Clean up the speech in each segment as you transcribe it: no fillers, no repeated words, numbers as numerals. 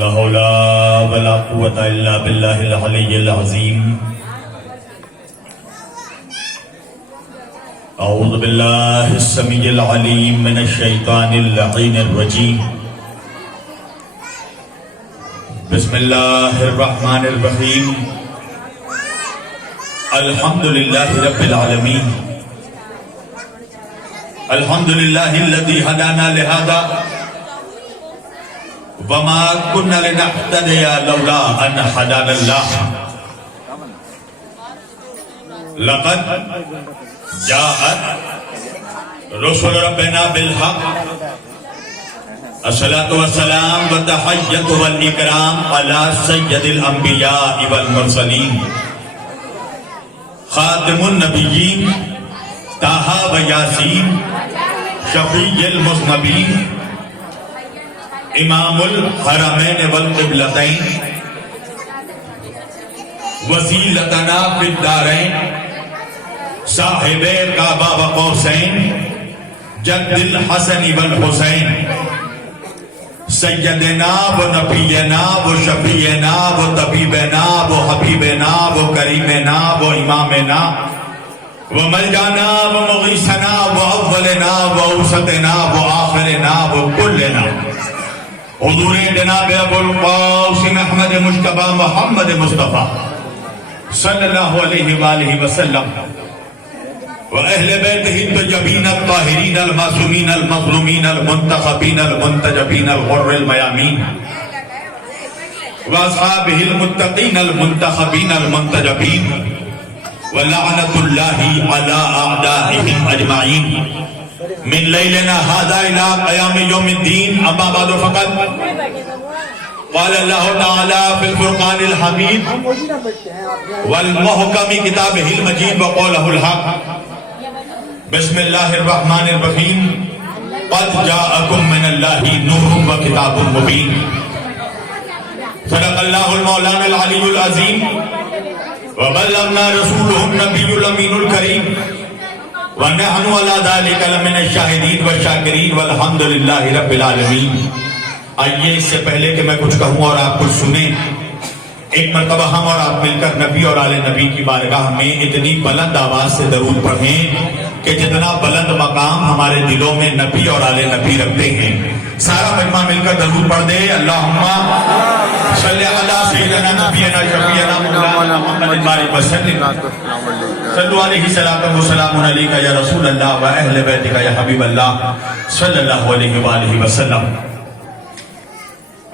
لا حول ولا قوة إلا بالله العلي العظيم. أعوذ بالله السميع العليم من الشيطان اللعين الرجيم. بسم الله الرحمن الرحيم. الحمد لله رب العالمين. الحمد لله الذي هدانا لهذا وما كنا لنهتدي لولا أن هدانا الله. لقد جاءت رسل ربنا بالحق. الصلاة والسلام والتحية والإكرام على سيد الأنبياء والمرسلين خاتم النبيين طه وياسين شفيع المذنبين امام الحرمين والقبلتين وسيلتنا في الدارين صاحب کعبہ و قوسین جد الحسن والحسین سیدنا و نبینا و شفیعنا و طبیبنا و حبیبنا و کریمنا و امامنا و ملجانا و مغیثنا و اولنا و اوسطنا و آخرنا و کلنا حضور جناب ابو القاسم احمد مجتبی محمد مصطفیٰ صلی اللہ علیہ وآلہ وسلم وأهل بيته الطيبين الطاهرين المعصومين المظلومين المنتخبين المنتجبين الغر الميامين وأصحابه المتقين المنتخبين المنتجبين ولعنة الله على أعدائهم أجمعين من ليلنا هذا إلى قيام يوم الدين. أما بعد فقط قال الله تعالى في الفرقان الحميد والمحكم كتابه المجيد وقوله الحق. بسم اللہ الرحمن الرحیم. قد جاءکم من اللہ نور و کتاب مبین. صدق اللہ المولانا العلی العظیم وبلغنا رسولہ النبی الامین الکریم ونحن علی ذلک لمن الشاہدین والشاکرین والحمد للہ رب العالمین. آئیے اس سے پہلے کہ میں کچھ کہوں اور آپ کچھ سنیں، ایک مرتبہ ہم اور آپ مل کر نبی اور آل نبی کی بارگاہ میں اتنی بلند آواز سے درود پڑھیں کہ جتنا بلند مقام ہمارے دلوں میں نبی اور آل نبی رکھتے ہیں. سارا مجمع مل کر درود پڑھ دے. اللہم صلی علی سیدنا نبینا شفیعنا مولانا محمد بارک وسلم صلو علیہ الصلاۃ والسلام علیک یا رسول اللہ و اہل بیتک یا حبیب اللہ صلی اللہ علیہ وآلہ وسلم.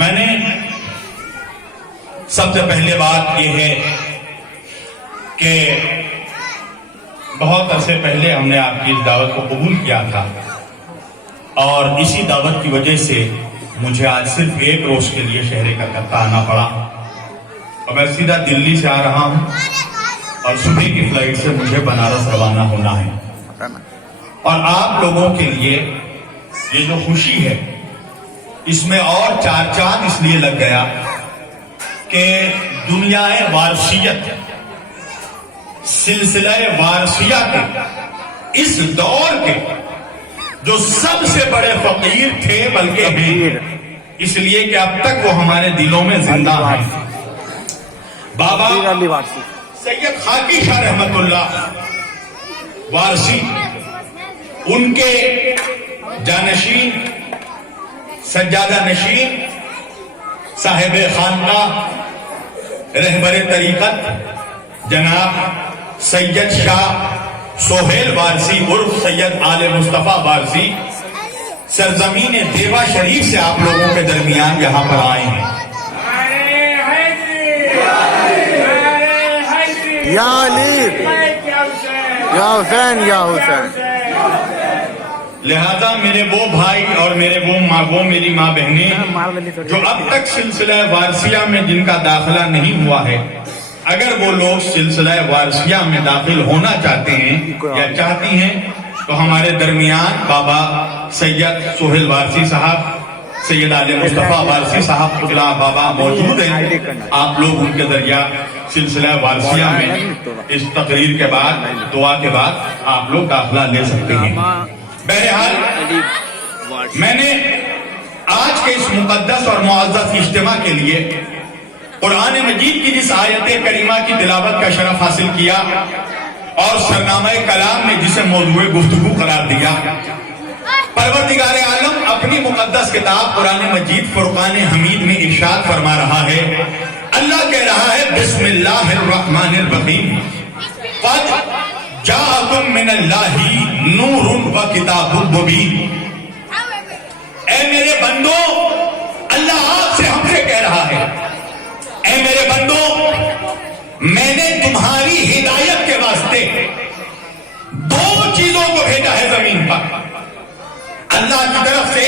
میں نے سب سے پہلے بات یہ ہے کہ بہت عرصے پہلے ہم نے آپ کی اس دعوت کو قبول کیا تھا اور اسی دعوت کی وجہ سے مجھے آج صرف ایک روز کے لیے شہر کلکتہ آنا پڑا اور میں سیدھا دلی سے آ رہا ہوں اور صبح کی فلائٹ سے مجھے بنارس روانہ ہونا ہے. اور آپ لوگوں کے لیے یہ جو خوشی ہے اس میں اور چار چاند اس لیے لگ گیا کہ دنیا وارثیت سلسلہ وارثیہ کے اس دور کے جو سب سے بڑے فقیر تھے بلکہ ہیں، اس لیے کہ اب تک وہ ہمارے دلوں میں زندہ ہیں. بابا سید خاکی شاہ رحمت اللہ وارثی، ان کے جانشین سجادہ نشین صاحب خانقاہ رہبر طریقت جناب سید شاہ سہیل وارثی عرف سید آل مصطفیٰ وارثی سرزمین دیوا شریف سے آپ لوگوں کے درمیان یہاں پر آئے ہیں. یا علی یا حسین یا حسین. لہذا میرے وہ بھائی اور میرے وہ میری ماں بہنیں جو اب تک سلسلہ وارثیہ میں جن کا داخلہ نہیں ہوا ہے، اگر وہ لوگ سلسلہ وارثیہ میں داخل ہونا چاہتے ہیں یا چاہتی ہیں تو ہمارے درمیان بابا سید سہیل وارثی صاحب، سید آل مصطفیٰ وارثی صاحب قبلہ بابا موجود ہیں. آپ لوگ ان کے ذریعہ سلسلہ وارثیہ میں اس تقریر کے بعد دعا کے بعد آپ لوگ داخلہ لے سکتے ہیں. بہرحال میں نے آج کے اس مقدس اور معزز اجتماع کے لیے قرآن مجید کی جس آیت کریمہ کی تلاوت کا شرف حاصل کیا اور سرنامہ کلام نے جسے موضوع گفتگو قرار دیا، پروردگار عالم اپنی مقدس کتاب قرآن مجید فرقان حمید میں ارشاد فرما رہا ہے، اللہ کہہ رہا ہے بسم اللہ الرحمن الرحیم قد جاءکم من اللہ نور و کتاب مبین۔ اے میرے بندو، اللہ آپ سے ہم سے کہہ رہا ہے، اے میرے بندو، میں نے تمہاری ہدایت کے واسطے دو چیزوں کو بھیجا ہے زمین پر۔ اللہ کی طرف سے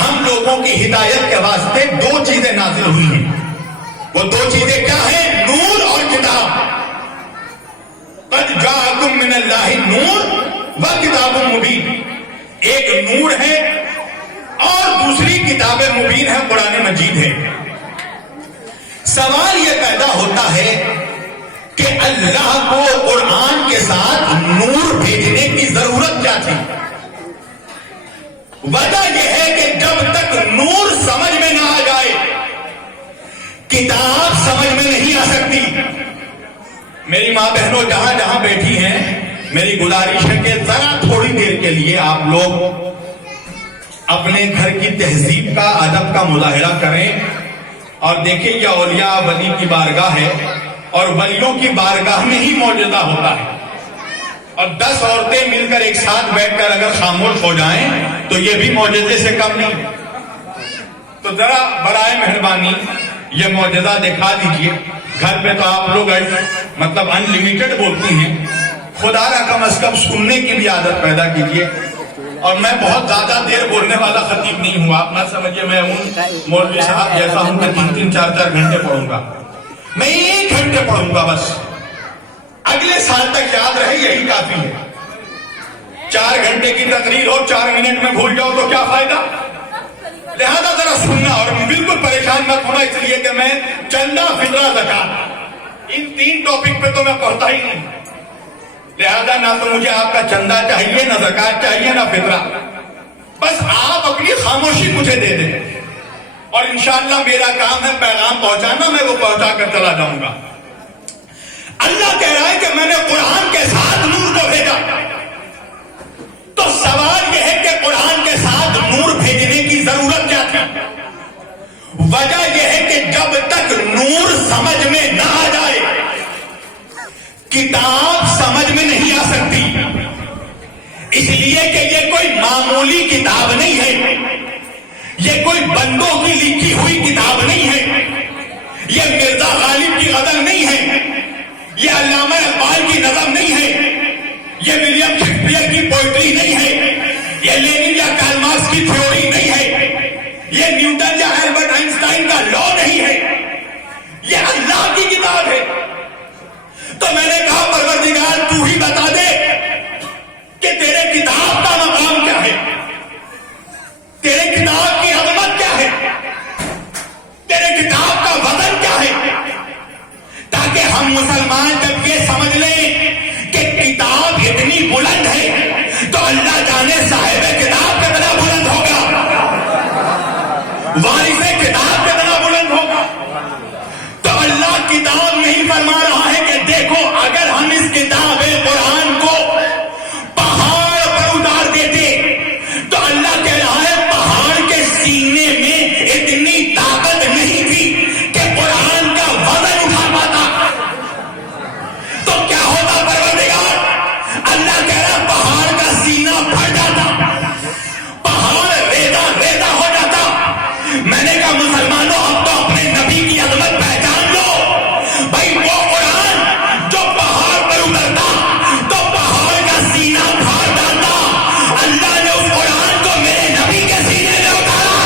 ہم لوگوں کی ہدایت کے واسطے دو چیزیں نازل ہوئی ہیں۔ وہ دو چیزیں کیا ہیں؟ نور اور کتاب۔ قد جاءکم من اللہ نور و کتاب مبین، ایک نور ہے اور دوسری کتاب مبین ہے، قرآن مجید ہے۔ سوال یہ پیدا ہوتا ہے کہ اللہ کو قرآن کے ساتھ نور بھیجنے کی ضرورت کیا تھی؟ وجہ یہ ہے کہ جب تک نور سمجھ میں نہ آ جائے کتاب سمجھ میں نہیں آ سکتی۔ میری ماں بہنوں جہاں جہاں بیٹھی ہیں، میری گزارش ہے کہ ذرا تھوڑی دیر کے لیے آپ لوگ اپنے گھر کی تہذیب کا، ادب کا مظاہرہ کریں اور دیکھیں یہ اولیاء ولی کی بارگاہ ہے اور ولیوں کی بارگاہ میں ہی معجزہ ہوتا ہے، اور 10 عورتیں مل کر ایک ساتھ بیٹھ کر اگر خاموش ہو جائیں تو یہ بھی معجزے سے کم نہیں۔ تو ذرا برائے مہربانی یہ معجزہ دکھا دیجئے۔ گھر پہ تو آپ لوگ مطلب ان لمیٹڈ بولتی ہیں، خدا را کم از کم سننے کی بھی عادت پیدا کیجئے۔ اور میں بہت زیادہ دیر بولنے والا خطیب نہیں ہوں، آپ نہ سمجھے میں ہوں مولوی صاحب جیسا ہوں کہ 3-3 4-4 گھنٹے پڑھوں گا، میں 1 گھنٹے پڑھوں گا بس، اگلے سال تک یاد رہے یہی کافی ہے۔ 4 گھنٹے کی تقریر ہو 4 منٹ میں بھول جاؤ تو کیا فائدہ؟ لہذا ذرا سننا، اور بالکل پریشان مت ہونا اس لیے کہ میں چندہ فطرہ زکات ان 3 ٹاپک پہ تو میں پڑھتا ہی نہیں، لہذا نہ تو مجھے آپ کا چندہ چاہیے، نہ زکات چاہیے، نہ فطرہ، بس آپ اپنی خاموشی مجھے دے دیں اور انشاءاللہ میرا کام ہے پیغام پہنچانا، میں وہ پہنچا کر چلا جاؤں گا۔ اللہ کہہ رہا ہے کہ میں نے قرآن کے ساتھ نور کو بھیجا، تو سوال یہ ہے کہ قرآن کے ساتھ نور بھیجنے کی ضرورت کیا تھی؟ وجہ یہ ہے کہ جب تک نور سمجھ میں نہ آ جائے کتاب سمجھ میں نہیں آ سکتی، اس لیے کہ یہ کوئی معمولی کتاب نہیں ہے، یہ کوئی بندوں کی لکھی ہوئی کتاب نہیں ہے، یہ مرزا غالب کی غزل نہیں ہے، یہ علامہ اقبال کی نظم نہیں ہے، یہ ولیم شیکسپیئر کی پوئٹری نہیں ہے، یہ لینن یا کارل مارکس کی تھیوری نہیں ہے، یہ نیوٹن یا البرٹ آئنسٹائن کا لا نہیں ہے، یہ اللہ کی کتاب ہے۔ تو میں نے کہا پروردگار تو ہی بتا دے کہ تیرے کتاب کا مقام کیا ہے، تیرے کتاب کی عظمت کیا ہے، تیرے کتاب کا وزن کیا ہے، تاکہ ہم مسلمان جب یہ سمجھ لیں کہ کتاب اتنی بلند ہے تو اللہ جانے صاحب کتاب کتنا بلند ہوگا، وارث کتاب کتنا بلند ہوگا۔ تو اللہ کتاب میں ہی فرما رہا ہے کہ دیکھو اگر ہم اس کتاب قرآن کو پہاڑ پر اتار دیتے تو اللہ کہہ رہا ہے پہاڑ کے سینے میں اتنی طاقت نہیں تھی کہ قرآن کا وزن اٹھا پاتا، تو کیا ہوتا پروردگار؟ اللہ کہہ رہا پہاڑ کا سینہ پھٹ جاتا، پہاڑ ریزہ ریزہ ہو جاتا۔ میں نے کہا مسلمانوں اب تو اپنے نبی کی عظمت پہچان لو، بھائی وہ قرآن جو پہاڑ پر اترتا تو پہاڑ کا سینہ پھاڑ ڈالتا، اللہ نے اس قرآن کو میرے نبی کے سینے میں اتارا۔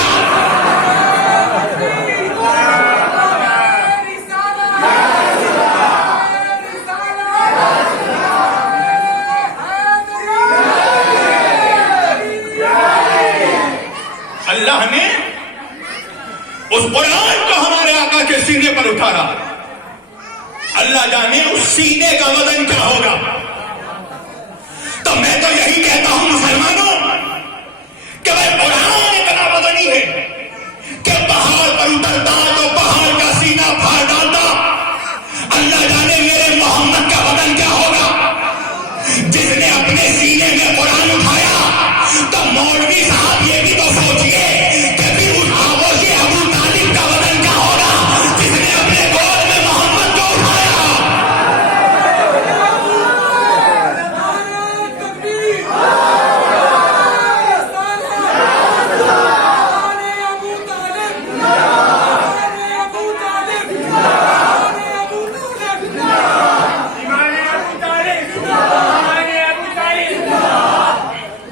اللہ نے اس قرآن کو ہمارے آقا کے سینے پر اتارا، اللہ جانے اس سینے کا وزن کیا ہوگا۔ تو میں تو یہی کہتا ہوں مسلمانوں